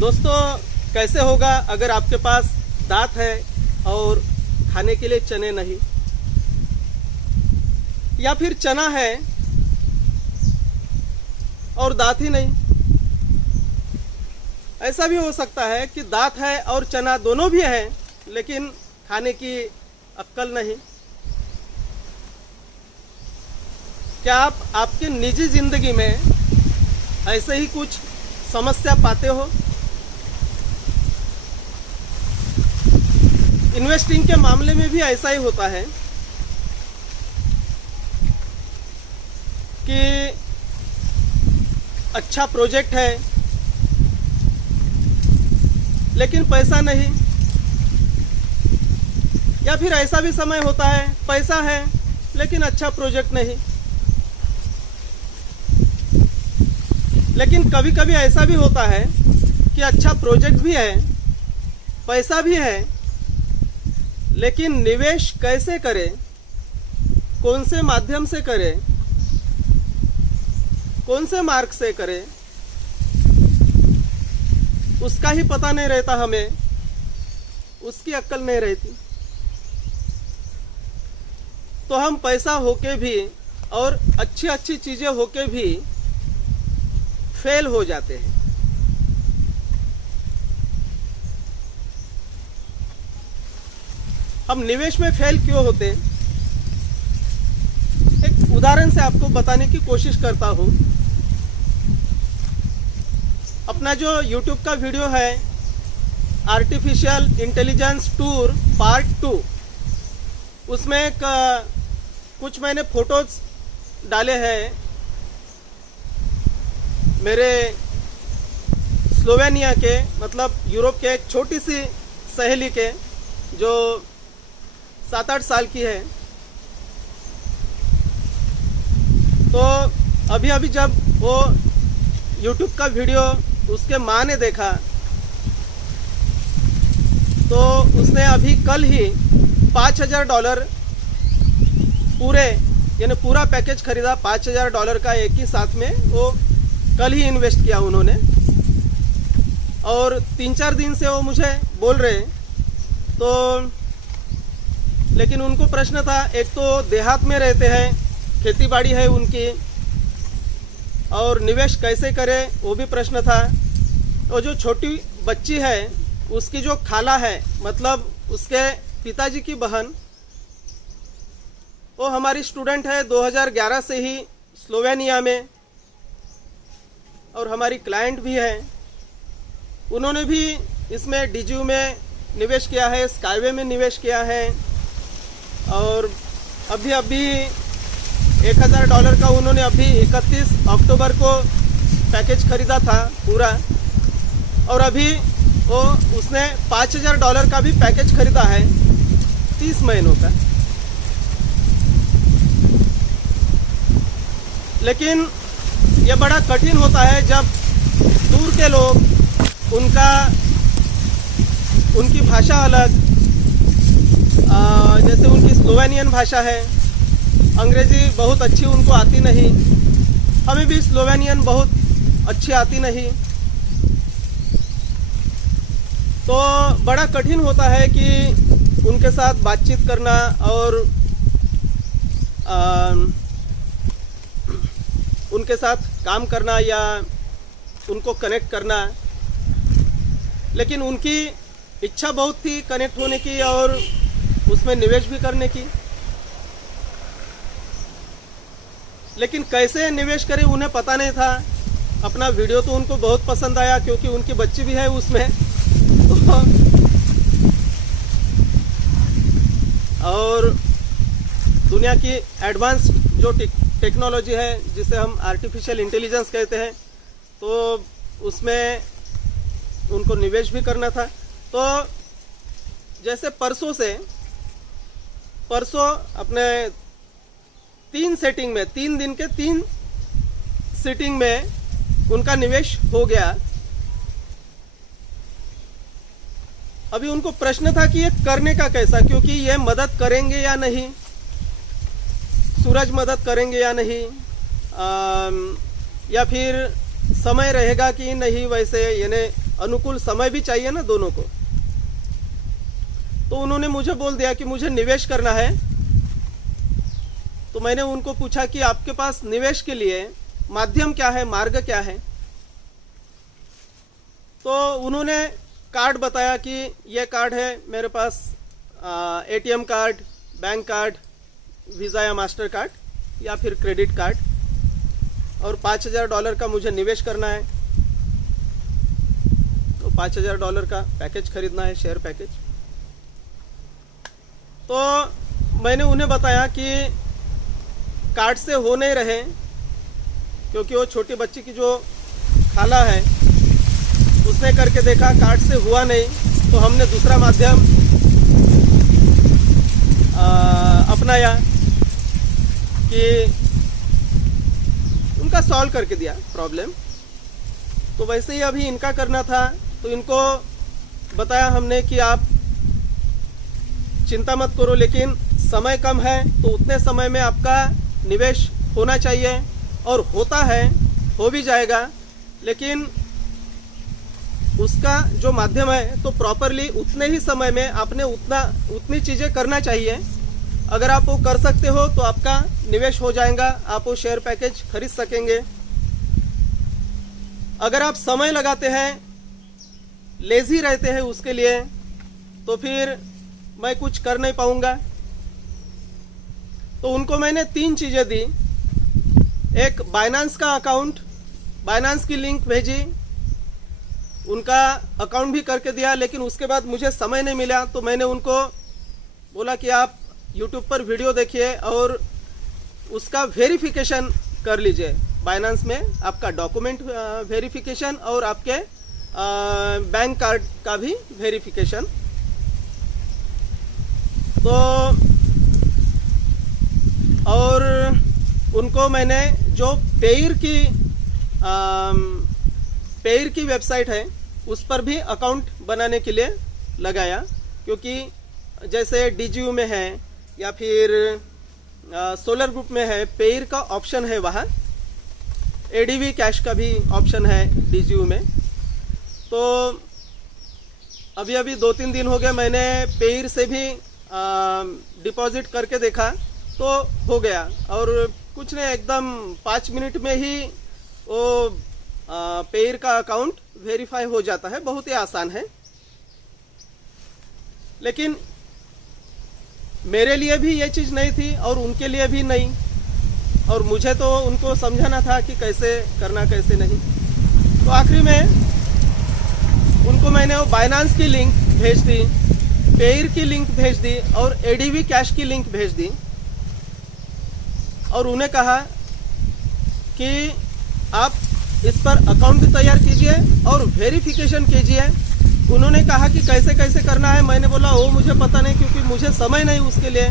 दोस्तों, कैसे होगा अगर आपके पास दांत है और खाने के लिए चने नहीं, या फिर चना है और दांत ही नहीं। ऐसा भी हो सकता है कि दांत है और चना दोनों भी है, लेकिन खाने की अक्ल नहीं। क्या आप आपकी निजी जिंदगी में ऐसे ही कुछ समस्या पाते हो? इन्वेस्टिंग के मामले में भी ऐसा ही होता है कि अच्छा प्रोजेक्ट है लेकिन पैसा नहीं, या फिर ऐसा भी समय होता है पैसा है लेकिन अच्छा प्रोजेक्ट नहीं। लेकिन कभी कभी ऐसा भी होता है कि अच्छा प्रोजेक्ट भी है, पैसा भी है, लेकिन निवेश कैसे करें, कौन से माध्यम से करें, कौन से मार्ग से करें, उसका ही पता नहीं रहता हमें, उसकी अक्ल नहीं रहती। तो हम पैसा होके भी और अच्छी अच्छी चीजें होके भी फेल हो जाते हैं। हम निवेश में फेल क्यों होते? एक उदाहरण से आपको बताने की कोशिश करता हूं। अपना जो YouTube का वीडियो है आर्टिफिशियल इंटेलिजेंस टूर पार्ट 2, उसमें कुछ मैंने फोटोज डाले हैं मेरे स्लोवेनिया के, मतलब यूरोप के एक छोटी सी सहेली के जो 7-8 साल की है। तो अभी जब वो YouTube का वीडियो उसके माँ ने देखा तो उसने अभी कल ही $5,000 पूरे, यानी पूरा पैकेज खरीदा। $5,000 का एक ही साथ में वो कल ही इन्वेस्ट किया उन्होंने। और 3-4 दिन से वो मुझे बोल रहे, तो लेकिन उनको प्रश्न था, एक तो देहात में रहते हैं, खेती बाड़ी है उनकी, और निवेश कैसे करें वो भी प्रश्न था। और जो छोटी बच्ची है उसकी जो खाला है, मतलब उसके पिताजी की बहन, वो हमारी स्टूडेंट है 2011 से ही स्लोवेनिया में, और हमारी क्लाइंट भी है। उन्होंने भी इसमें डीजीयू में निवेश किया है, स्काईवे में निवेश किया है, और अभी $1,000 का उन्होंने अभी 31 अक्टूबर को पैकेज खरीदा था पूरा, और अभी वो उसने $5,000 का भी पैकेज खरीदा है 30 महीनों का। लेकिन ये बड़ा कठिन होता है जब दूर के लोग, उनकी भाषा अलग, जैसे उनकी स्लोवेनियन भाषा है, अंग्रेजी बहुत अच्छी उनको आती नहीं, हमें भी स्लोवेनियन बहुत अच्छी आती नहीं। तो बड़ा कठिन होता है कि उनके साथ बातचीत करना और उनके साथ काम करना या उनको कनेक्ट करना। लेकिन उनकी इच्छा बहुत थी कनेक्ट होने की और उसमें निवेश भी करने की, लेकिन कैसे निवेश करें उन्हें पता नहीं था। अपना वीडियो तो उनको बहुत पसंद आया क्योंकि उनकी बच्ची भी है उसमें और दुनिया की एडवांस जो टेक्नोलॉजी है जिसे हम आर्टिफिशियल इंटेलिजेंस कहते हैं, तो उसमें उनको निवेश भी करना था। तो जैसे परसों अपने 3 सेटिंग में, 3 दिन के 3 सीटिंग में उनका निवेश हो गया। अभी उनको प्रश्न था कि ये करने का कैसा, क्योंकि ये मदद करेंगे या नहीं, सूरज मदद करेंगे या नहीं, या फिर समय रहेगा कि नहीं, वैसे यानी अनुकूल समय भी चाहिए ना दोनों को। तो उन्होंने मुझे बोल दिया कि मुझे निवेश करना है। तो मैंने उनको पूछा कि आपके पास निवेश के लिए माध्यम क्या है, मार्ग क्या है। तो उन्होंने कार्ड बताया कि ये कार्ड है मेरे पास, ATM card, bank card, Visa या मास्टर कार्ड या फिर क्रेडिट कार्ड, और $5000 का मुझे निवेश करना है। तो $5000 का पैकेज खरीदना है, शेयर पैकेज। तो मैंने उन्हें बताया कि कार्ड से हो नहीं रहे, क्योंकि वो छोटी बच्ची की जो खाला है उसने करके देखा, कार्ड से हुआ नहीं। तो हमने दूसरा माध्यम अपनाया कि उनका सॉल्व करके दिया प्रॉब्लम। तो वैसे ही अभी इनका करना था, तो इनको बताया हमने कि आप चिंता मत करो, लेकिन समय कम है, तो उतने समय में आपका निवेश होना चाहिए, और होता है, हो भी जाएगा। लेकिन उसका जो माध्यम है तो प्रॉपरली उतने ही समय में आपने उतनी चीज़ें करना चाहिए। अगर आप वो कर सकते हो तो आपका निवेश हो जाएगा, आप वो शेयर पैकेज खरीद सकेंगे। अगर आप समय लगाते हैं, लेजी रहते हैं उसके लिए, तो फिर मैं कुछ कर नहीं पाऊंगा। तो उनको मैंने 3 चीज़ें दी। एक बाइनांस का अकाउंट, बाइनांस की लिंक भेजी, उनका अकाउंट भी करके दिया। लेकिन उसके बाद मुझे समय नहीं मिला, तो मैंने उनको बोला कि आप यूट्यूब पर वीडियो देखिए और उसका वेरिफिकेशन कर लीजिए। बाइनांस में आपका डॉक्यूमेंट वेरिफिकेशन और आपके बैंक कार्ड का भी वेरिफिकेशन। तो और उनको मैंने जो पेयर की वेबसाइट है उस पर भी अकाउंट बनाने के लिए लगाया, क्योंकि जैसे डीजीयू में है या फिर सोलर ग्रुप में है, पेयर का ऑप्शन है वहाँ। एडीवी कैश का भी ऑप्शन है डीजीयू में। तो अभी 2-3 दिन हो गए, मैंने पेयर से भी डिपॉजिट करके देखा तो हो गया, और कुछ नहीं, एकदम 5 मिनट में ही वो पेयर का अकाउंट वेरीफाई हो जाता है। बहुत ही आसान है। लेकिन मेरे लिए भी ये चीज़ नहीं थी और उनके लिए भी नहीं, और मुझे तो उनको समझाना था कि कैसे करना कैसे नहीं। तो आखिरी में उनको मैंने वो बाइनांस की लिंक भेज दी, पेयर की लिंक भेज दी और एडीवी कैश की लिंक भेज दी, और उन्हें कहा कि आप इस पर अकाउंट भी तैयार कीजिए और वेरिफिकेशन कीजिए। उन्होंने कहा कि कैसे कैसे करना है। मैंने बोला वो मुझे पता नहीं, क्योंकि मुझे समय नहीं उसके लिए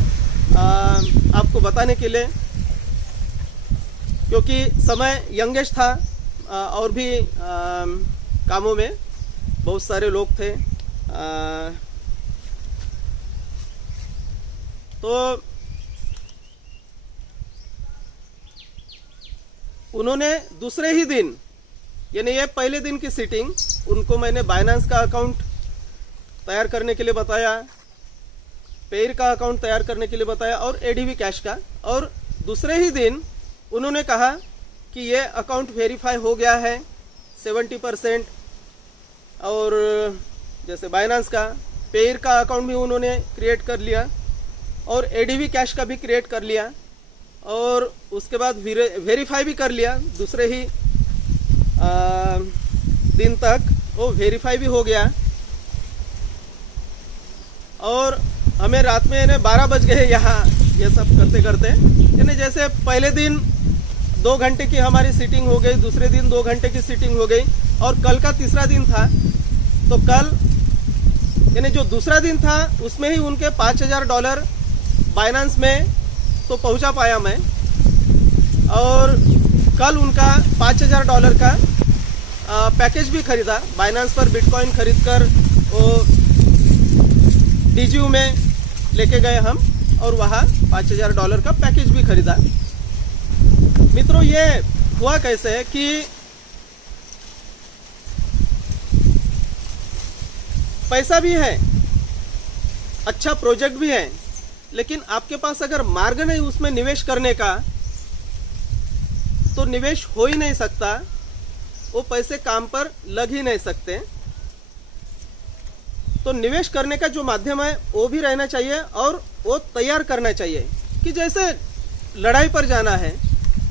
आपको बताने के लिए, क्योंकि समय यंगेस्ट था और भी कामों में बहुत सारे लोग थे। तो उन्होंने दूसरे ही दिन, यानी ये पहले दिन की सीटिंग, उनको मैंने बाइनांस का अकाउंट तैयार करने के लिए बताया, पेयर का अकाउंट तैयार करने के लिए बताया और एडीवी कैश का। और दूसरे ही दिन उन्होंने कहा कि ये अकाउंट वेरीफाई हो गया है 70%, और जैसे बाइनांस का, पेयर का अकाउंट भी उन्होंने क्रिएट कर लिया और एडीवी कैश का भी क्रिएट कर लिया, और उसके बाद वेरीफाई भी कर लिया। दूसरे ही दिन तक वो वेरीफाई भी हो गया। और हमें रात में 12 बज गए यहाँ ये सब करते करते। यानी जैसे पहले दिन 2 घंटे की हमारी सीटिंग हो गई, दूसरे दिन 2 घंटे की सीटिंग हो गई, और कल का तीसरा दिन था। तो कल यानी जो दूसरा दिन था उसमें ही उनके $5000 बाइनांस में तो पहुंचा पाया मैं, और कल उनका $5000 का पैकेज भी खरीदा। बाइनांस पर बिटकॉइन खरीद कर वो डीजीयू में लेके गए हम, और वहाँ $5000 का पैकेज भी खरीदा। मित्रों, ये हुआ कैसे है कि पैसा भी है, अच्छा प्रोजेक्ट भी है, लेकिन आपके पास अगर मार्ग नहीं उसमें निवेश करने का, तो निवेश हो ही नहीं सकता, वो पैसे काम पर लग ही नहीं सकते। तो निवेश करने का जो माध्यम है वो भी रहना चाहिए और वो तैयार करना चाहिए कि जैसे लड़ाई पर जाना है,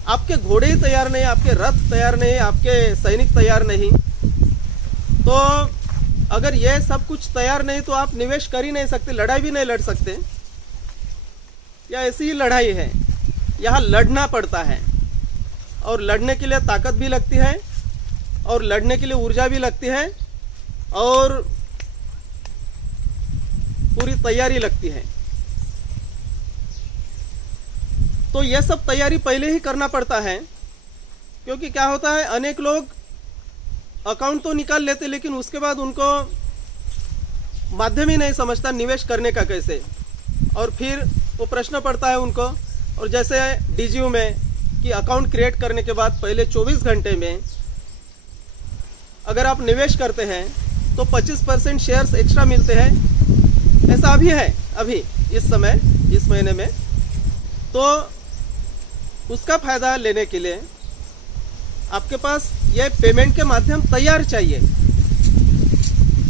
आपके घोड़े ही तैयार नहीं, आपके रथ तैयार नहीं, आपके सैनिक तैयार नहीं, तो अगर ये सब कुछ तैयार नहीं तो आप निवेश कर ही नहीं सकते, लड़ाई भी नहीं लड़ सकते। या ऐसी ही लड़ाई है, यहाँ लड़ना पड़ता है और लड़ने के लिए ताकत भी लगती है और लड़ने के लिए ऊर्जा भी लगती है और पूरी तैयारी लगती है। तो यह सब तैयारी पहले ही करना पड़ता है, क्योंकि क्या होता है, अनेक लोग अकाउंट तो निकाल लेते लेकिन उसके बाद उनको माध्यम ही नहीं समझता निवेश करने का कैसे, और फिर वो प्रश्न पड़ता है उनको। और जैसे डीजीयू में कि अकाउंट क्रिएट करने के बाद पहले 24 घंटे में अगर आप निवेश करते हैं तो 25% शेयर्स एक्स्ट्रा मिलते हैं। ऐसा अभी है, अभी इस समय, इस महीने में। तो उसका फ़ायदा लेने के लिए आपके पास यह पेमेंट के माध्यम तैयार चाहिए,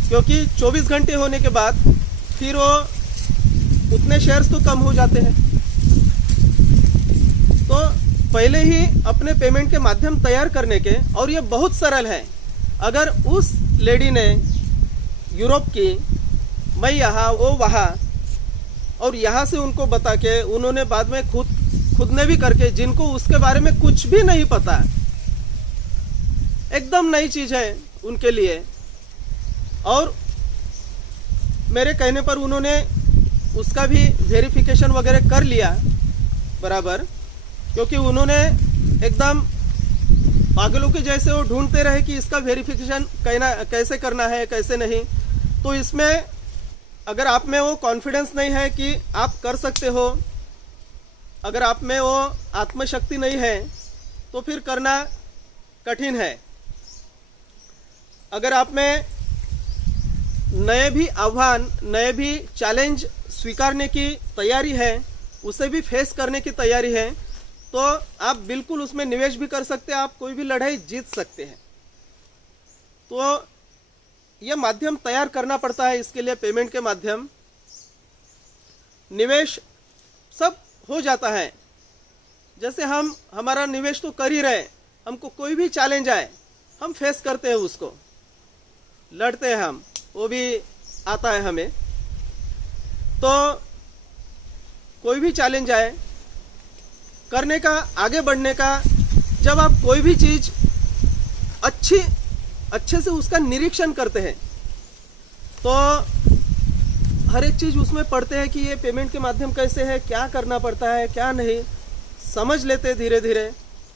क्योंकि 24 घंटे होने के बाद फिर वो उतने शेयर्स तो कम हो जाते हैं। तो पहले ही अपने पेमेंट के माध्यम तैयार करने के, और ये बहुत सरल है। अगर उस लेडी ने यूरोप की, मैं यहाँ वो वहाँ, और यहाँ से उनको बता के उन्होंने बाद में खुद ने भी करके, जिनको उसके बारे में कुछ भी नहीं पता, एकदम नई चीज़ है उनके लिए, और मेरे कहने पर उन्होंने उसका भी वेरिफिकेशन वगैरह कर लिया बराबर, क्योंकि उन्होंने एकदम पागलों के जैसे वो ढूंढते रहे कि इसका वेरिफिकेशन कैसे करना है, कैसे नहीं। तो इसमें अगर आप में वो कॉन्फिडेंस नहीं है कि आप कर सकते हो, अगर आप में वो आत्मशक्ति नहीं है, तो फिर करना कठिन है। अगर आप में नए भी आह्वान, नए भी चैलेंज स्वीकारने की तैयारी है, उसे भी फेस करने की तैयारी है, तो आप बिल्कुल उसमें निवेश भी कर सकते हैं, आप कोई भी लड़ाई जीत सकते हैं। तो यह माध्यम तैयार करना पड़ता है, इसके लिए पेमेंट के माध्यम, निवेश सब हो जाता है। जैसे हम हमारा निवेश तो कर ही रहे, हमको कोई भी चैलेंज आए हम फेस करते हैं, उसको लड़ते हैं हम, वो भी आता है हमें। तो कोई भी चैलेंज आए, करने का, आगे बढ़ने का, जब आप कोई भी चीज़ अच्छे से उसका निरीक्षण करते हैं, तो हर एक चीज़ उसमें पढ़ते हैं कि ये पेमेंट के माध्यम कैसे है, क्या करना पड़ता है, क्या नहीं, समझ लेते धीरे धीरे।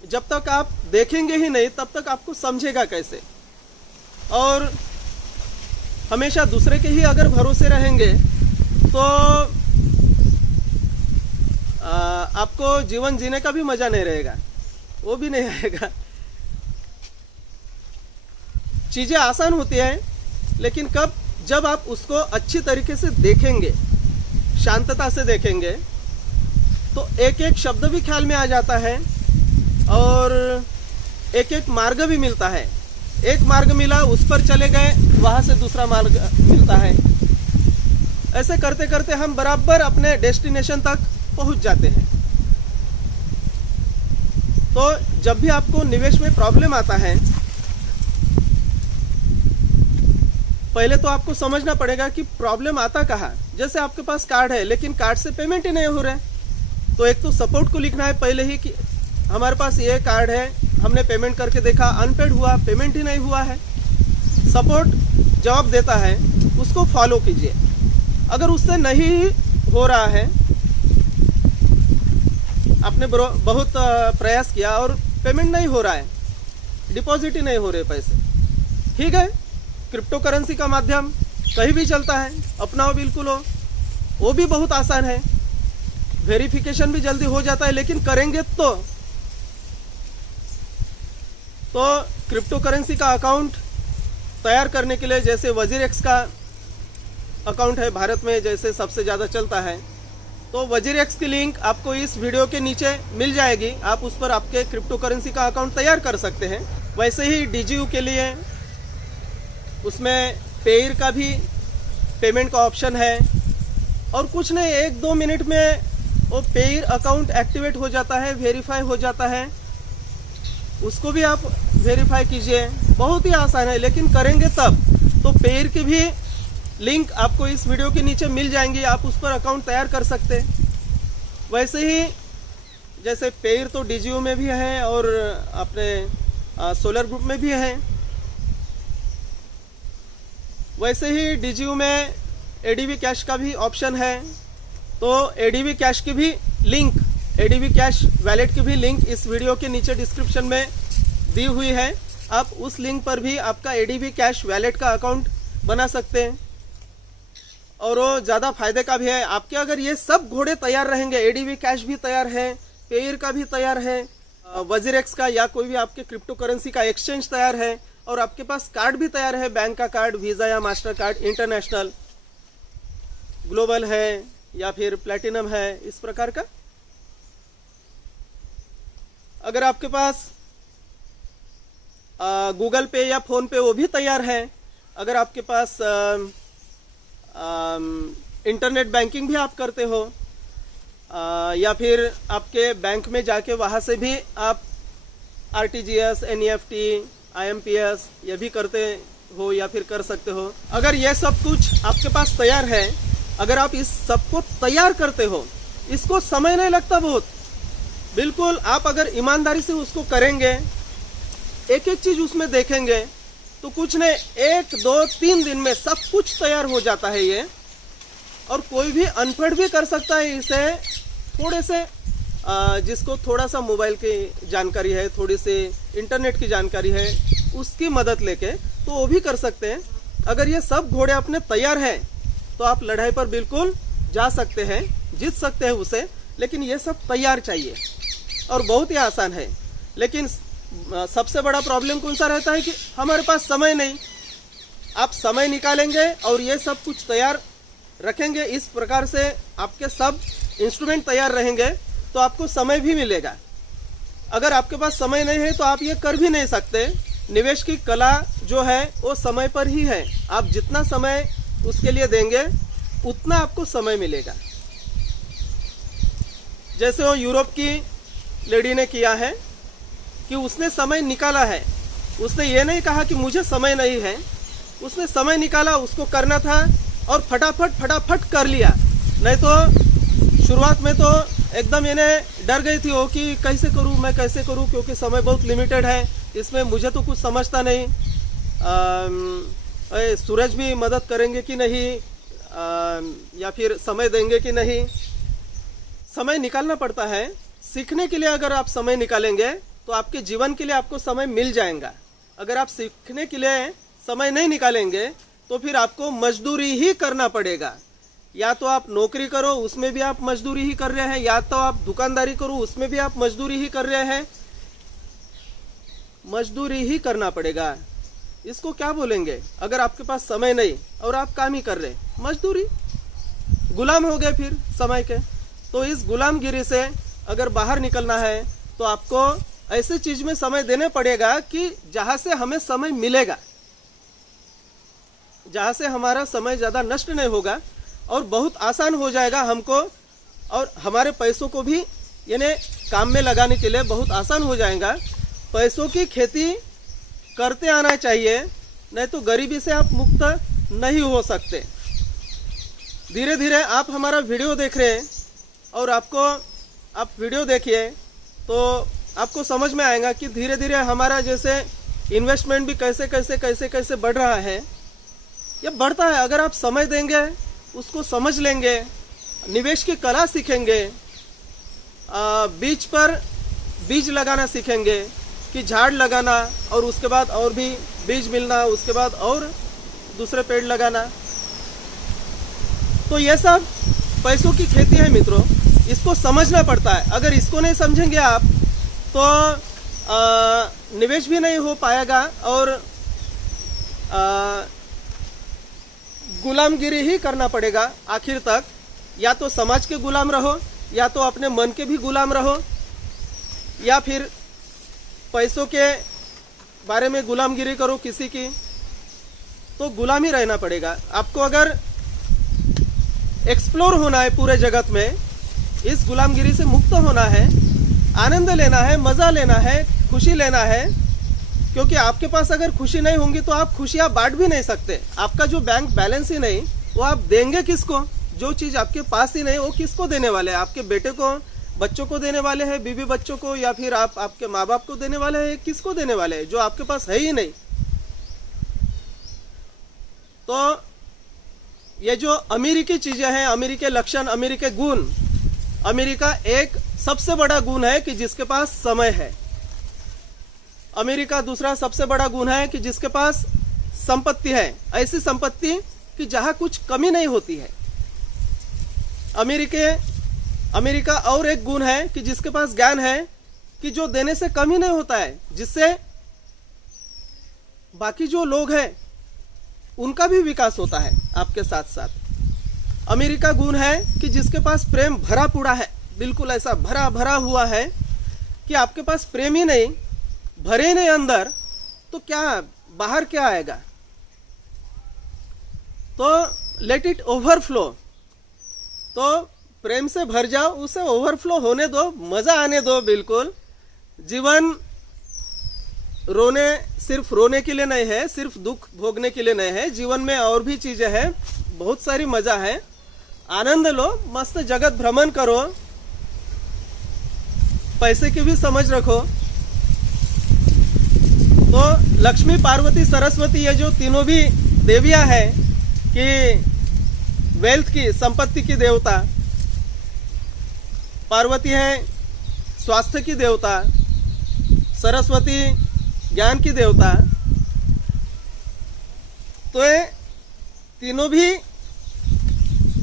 जब तक आप देखेंगे ही नहीं तब तक आपको समझेगा कैसे। और हमेशा दूसरे के ही अगर भरोसे रहेंगे तो आपको जीवन जीने का भी मज़ा नहीं रहेगा, वो भी नहीं आएगा। चीज़ें आसान होती हैं, लेकिन कब, जब आप उसको अच्छी तरीके से देखेंगे, शांतता से देखेंगे, तो एक एक शब्द भी ख्याल में आ जाता है और एक एक मार्ग भी मिलता है। एक मार्ग मिला, उस पर चले गए, वहाँ से दूसरा मार्ग मिलता है। ऐसे करते करते हम बराबर अपने डेस्टिनेशन तक पहुँच जाते हैं। तो जब भी आपको निवेश में प्रॉब्लम आता है, पहले तो आपको समझना पड़ेगा कि प्रॉब्लम आता कहाँ। जैसे आपके पास कार्ड है लेकिन कार्ड से पेमेंट ही नहीं हो रहा है, तो एक तो सपोर्ट को लिखना है पहले ही कि हमारे पास ये कार्ड है, हमने पेमेंट करके देखा, अनपेड हुआ, पेमेंट ही नहीं हुआ है। सपोर्ट जवाब देता है, उसको फॉलो कीजिए। अगर उससे नहीं हो रहा है, आपने बहुत प्रयास किया और पेमेंट नहीं हो रहा है, डिपॉजिट ही नहीं हो रहे पैसे, ठीक है, क्रिप्टो करेंसी का माध्यम कहीं भी चलता है, अपनाओ बिल्कुल हो, वो भी बहुत आसान है, वेरिफिकेशन भी जल्दी हो जाता है। लेकिन करेंगे तो क्रिप्टो करेंसी का अकाउंट तैयार करने के लिए, जैसे वजीर एक्स का अकाउंट है भारत में, जैसे सबसे ज़्यादा चलता है। तो वजीरेक्स की लिंक आपको इस वीडियो के नीचे मिल जाएगी, आप उस पर आपके क्रिप्टो करेंसी का अकाउंट तैयार कर सकते हैं। वैसे ही DGU के लिए उसमें पेयर का भी पेमेंट का ऑप्शन है, और कुछ नहीं 1-2 मिनट में वो पेयर अकाउंट एक्टिवेट हो जाता है, वेरीफाई हो जाता है। उसको भी आप वेरीफाई कीजिए, बहुत ही आसान है, लेकिन करेंगे तब। तो पेयर की भी लिंक आपको इस वीडियो के नीचे मिल जाएंगी, आप उस पर अकाउंट तैयार कर सकते हैं। वैसे ही जैसे पेयर तो DGU में भी है और अपने सोलर ग्रुप में भी है। वैसे ही DGU में ADB कैश का भी ऑप्शन है। तो ADB कैश की भी लिंक, ADB कैश वैलेट की भी लिंक इस वीडियो के नीचे डिस्क्रिप्शन में दी हुई है। आप उस लिंक पर भी आपका ADB कैश वैलेट का अकाउंट बना सकते हैं, और वो ज़्यादा फायदे का भी है आपके। अगर ये सब घोड़े तैयार रहेंगे, ADB कैश भी तैयार है, पेयर का भी तैयार है, वजीरेक्स का या कोई भी आपके क्रिप्टो करेंसी का एक्सचेंज तैयार है, और आपके पास कार्ड भी तैयार है, बैंक का कार्ड, वीज़ा या मास्टर कार्ड, इंटरनेशनल, ग्लोबल है या फिर प्लैटिनम है, इस प्रकार का। अगर आपके पास गूगल पे या फ़ोन पे वो भी तैयार है। अगर आपके पास इंटरनेट बैंकिंग भी आप करते हो, या फिर आपके बैंक में जाके वहाँ से भी आप RTGS, NEFT, IMPS ये भी करते हो या फिर कर सकते हो। अगर ये सब कुछ आपके पास तैयार है, अगर आप इस सब को तैयार करते हो, इसको समय नहीं लगता बहुत, बिल्कुल। आप अगर ईमानदारी से उसको करेंगे, एक एक चीज़ उसमें देखेंगे, तो कुछ नहीं 1-2-3 दिन में सब कुछ तैयार हो जाता है ये। और कोई भी अनपढ़ भी कर सकता है इसे, थोड़े से जिसको थोड़ा सा मोबाइल की जानकारी है, थोड़ी सी इंटरनेट की जानकारी है, उसकी मदद लेके तो वो भी कर सकते हैं। अगर ये सब घोड़े अपने तैयार हैं तो आप लड़ाई पर बिल्कुल जा सकते हैं, जीत सकते हैं उसे। लेकिन ये सब तैयार चाहिए और बहुत ही आसान है। लेकिन सबसे बड़ा प्रॉब्लम कौन सा रहता है कि हमारे पास समय नहीं। आप समय निकालेंगे और ये सब कुछ तैयार रखेंगे, इस प्रकार से आपके सब इंस्ट्रूमेंट तैयार रहेंगे तो आपको समय भी मिलेगा। अगर आपके पास समय नहीं है तो आप ये कर भी नहीं सकते। निवेश की कला जो है वो समय पर ही है। आप जितना समय उसके लिए देंगे उतना आपको समय मिलेगा। जैसे वो यूरोप की लेडी ने किया है कि उसने समय निकाला है। उसने ये नहीं कहा कि मुझे समय नहीं है, उसने समय निकाला, उसको करना था और फटाफट कर लिया। नहीं तो शुरुआत में तो एकदम इन्हें डर गई थी वो कि कैसे करूं, मैं कैसे करूं, क्योंकि समय बहुत लिमिटेड है, इसमें मुझे तो कुछ समझता नहीं, सूरज भी मदद करेंगे कि नहीं, या फिर समय देंगे कि नहीं। समय निकालना पड़ता है सीखने के लिए। अगर आप समय निकालेंगे तो आपके जीवन के लिए आपको समय मिल जाएगा। अगर आप सीखने के लिए समय नहीं निकालेंगे तो फिर आपको मजदूरी ही करना पड़ेगा। या तो आप नौकरी करो, उसमें भी आप मजदूरी ही कर रहे हैं, या तो आप दुकानदारी करो, उसमें भी आप मजदूरी ही कर रहे हैं। मजदूरी ही करना पड़ेगा। इसको क्या बोलेंगे? अगर आपके पास समय नहीं और आप काम ही कर रहे, मजदूरी, गुलाम हो गए फिर समय के। तो इस गुलामगिरी से अगर बाहर निकलना है तो आपको ऐसे चीज में समय देने पड़ेगा कि जहां से हमें समय मिलेगा, जहां से हमारा समय ज्यादा नष्ट नहीं होगा और बहुत आसान हो जाएगा हमको, और हमारे पैसों को भी यानी काम में लगाने के लिए बहुत आसान हो जाएगा। पैसों की खेती करते आना चाहिए, नहीं तो गरीबी से आप मुक्त नहीं हो सकते। धीरे धीरे आप हमारा वीडियो देख रहे हैं और आप वीडियो देखिए तो आपको समझ में आएगा कि धीरे धीरे हमारा जैसे इन्वेस्टमेंट भी कैसे बढ़ रहा है। ये बढ़ता है अगर आप समय देंगे, उसको समझ लेंगे, निवेश की कला सीखेंगे, बीज पर बीज लगाना सीखेंगे कि झाड़ लगाना और उसके बाद और भी बीज मिलना, उसके बाद और दूसरे पेड़ लगाना। तो ये सब पैसों की खेती है मित्रों, इसको समझना पड़ता है। अगर इसको नहीं समझेंगे आप तो निवेश भी नहीं हो पाएगा और गुलामगिरी ही करना पड़ेगा आखिर तक। या तो समाज के गुलाम रहो, या तो अपने मन के भी गुलाम रहो, या फिर पैसों के बारे में गुलामगिरी करो किसी की, तो गुलाम ही रहना पड़ेगा आपको। अगर एक्सप्लोर होना है पूरे जगत में, इस गुलामगिरी से मुक्त होना है, आनंद लेना है, मज़ा लेना है, खुशी लेना है, क्योंकि आपके पास अगर खुशी नहीं होंगी तो आप खुशियाँ बांट भी नहीं सकते। आपका जो बैंक बैलेंस ही नहीं, वो आप देंगे किसको? जो चीज़ आपके पास ही नहीं, वो किसको देने वाले हैं? आपके बेटे को, बच्चों को देने वाले हैं, बीवी बच्चों को, या फिर आप आपके माँ बाप को देने वाले हैं? किसको देने वाले हैं जो आपके पास है ही नहीं? तो ये जो अमीरी की चीज़ें हैं, अमीरी के लक्षण, अमीरी के गुण, अमीरी का एक सबसे बड़ा गुण है कि जिसके पास समय है। अमीरी का दूसरा सबसे बड़ा गुण है कि जिसके पास संपत्ति है, ऐसी संपत्ति कि जहां कुछ कमी नहीं होती है। अमीरी का और एक गुण है कि जिसके पास ज्ञान है कि जो देने से कम ही नहीं होता है, जिससे बाकी जो लोग हैं उनका भी विकास होता है आपके साथ साथ। अमीरी का गुण है कि जिसके पास प्रेम भरा पूरा है, बिल्कुल ऐसा भरा भरा हुआ है कि आपके पास प्रेम ही नहीं, भरे नहीं अंदर, तो क्या बाहर क्या आएगा? तो लेट इट ओवरफ्लो। तो प्रेम से भर जाओ, उसे ओवरफ्लो होने दो, मज़ा आने दो। बिल्कुल जीवन सिर्फ रोने के लिए नहीं है, सिर्फ दुख भोगने के लिए नहीं है। जीवन में और भी चीज़ें हैं, बहुत सारी मज़ा है। आनंद लो, मस्त जगत भ्रमण करो, पैसे की भी समझ रखो। तो लक्ष्मी, पार्वती, सरस्वती, ये जो तीनों भी देवियां हैं कि वेल्थ की, संपत्ति की देवता। पार्वती है स्वास्थ्य की देवता, सरस्वती ज्ञान की देवता। तो ये तीनों भी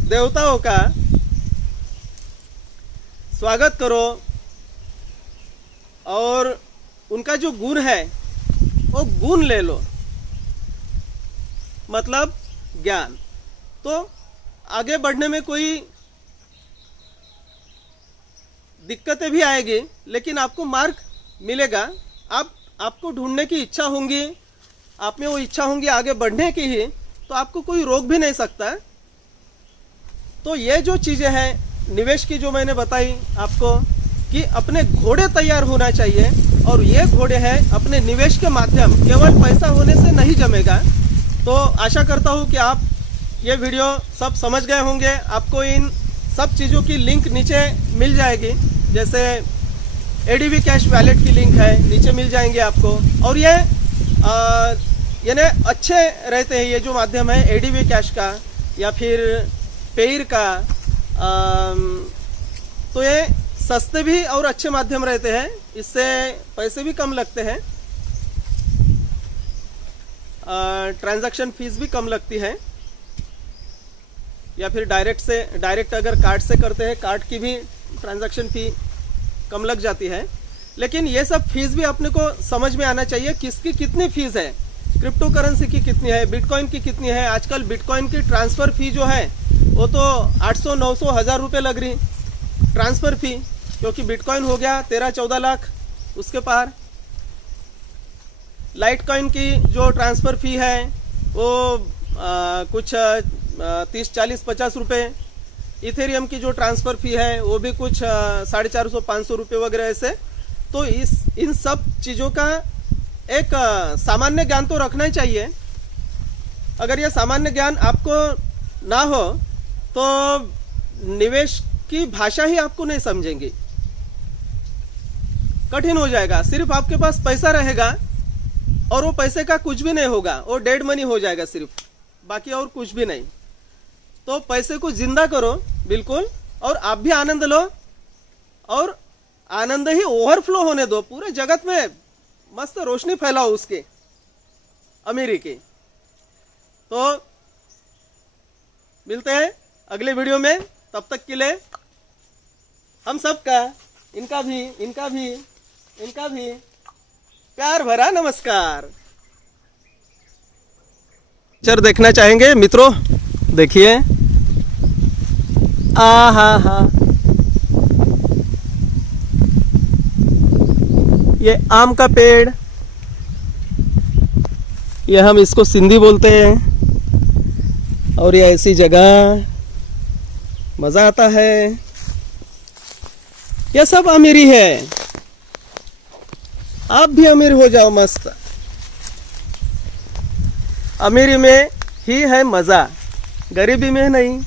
देवताओं का स्वागत करो और उनका जो गुण है वो गुण ले लो, मतलब ज्ञान। तो आगे बढ़ने में कोई दिक्कतें भी आएगी, लेकिन आपको मार्ग मिलेगा। आपको ढूंढने की इच्छा होंगी, आप में वो इच्छा होंगी आगे बढ़ने की ही, तो आपको कोई रोक भी नहीं सकता। तो ये जो चीज़ें हैं निवेश की, जो मैंने बताई आपको कि अपने घोड़े तैयार होना चाहिए, और ये घोड़े हैं अपने निवेश के माध्यम, केवल पैसा होने से नहीं जमेगा। तो आशा करता हूँ कि आप ये वीडियो सब समझ गए होंगे। आपको इन सब चीज़ों की लिंक नीचे मिल जाएगी, जैसे एडीबी कैश वैलेट की लिंक है, नीचे मिल जाएंगे आपको। और ये यानी अच्छे रहते हैं ये जो माध्यम है एडीबी कैश का या फिर पेयर का, तो ये सस्ते भी और अच्छे माध्यम रहते हैं, इससे पैसे भी कम लगते हैं, ट्रांजैक्शन फीस भी कम लगती है। या फिर डायरेक्ट अगर कार्ड से करते हैं, कार्ड की भी ट्रांजैक्शन फ़ी कम लग जाती है। लेकिन ये सब फीस भी अपने को समझ में आना चाहिए, किसकी कितनी फीस है, क्रिप्टो करेंसी की कितनी है, बिटकॉइन की कितनी है। आजकल बिटकॉइन की ट्रांसफ़र फ़ी जो है वो तो 800, 900, 1000 रुपये लग रही ट्रांसफ़र फ़ी, क्योंकि बिटकॉइन हो गया 13-14 लाख उसके पार। लाइट कॉइन की जो ट्रांसफ़र फ़ी है वो कुछ 30, 40, 50 रुपये। इथेरियम की जो ट्रांसफ़र फ़ी है वो भी कुछ 450, 500 रुपये वगैरह ऐसे। तो इन सब चीज़ों का एक सामान्य ज्ञान तो रखना ही चाहिए। अगर ये सामान्य ज्ञान आपको ना हो तो निवेश की भाषा ही आपको नहीं समझेंगे, कठिन हो जाएगा। सिर्फ आपके पास पैसा रहेगा और वो पैसे का कुछ भी नहीं होगा, वो डेड मनी हो जाएगा सिर्फ, बाकी और कुछ भी नहीं। तो पैसे को जिंदा करो बिल्कुल, और आप भी आनंद लो, और आनंद ही ओवरफ्लो होने दो पूरे जगत में, मस्त रोशनी फैलाओ उसके अमीरी की। तो मिलते हैं अगले वीडियो में, तब तक के लिए हम सबका, इनका भी प्यार भरा नमस्कार। पिक्चर देखना चाहेंगे मित्रों देखिए, आ हा हा, ये आम का पेड़, ये हम इसको सिंधी बोलते हैं। और ये ऐसी जगह मजा आता है। यह सब अमीरी है। आप भी अमीर हो जाओ मस्त। अमीरी में ही है मजा, गरीबी में नहीं।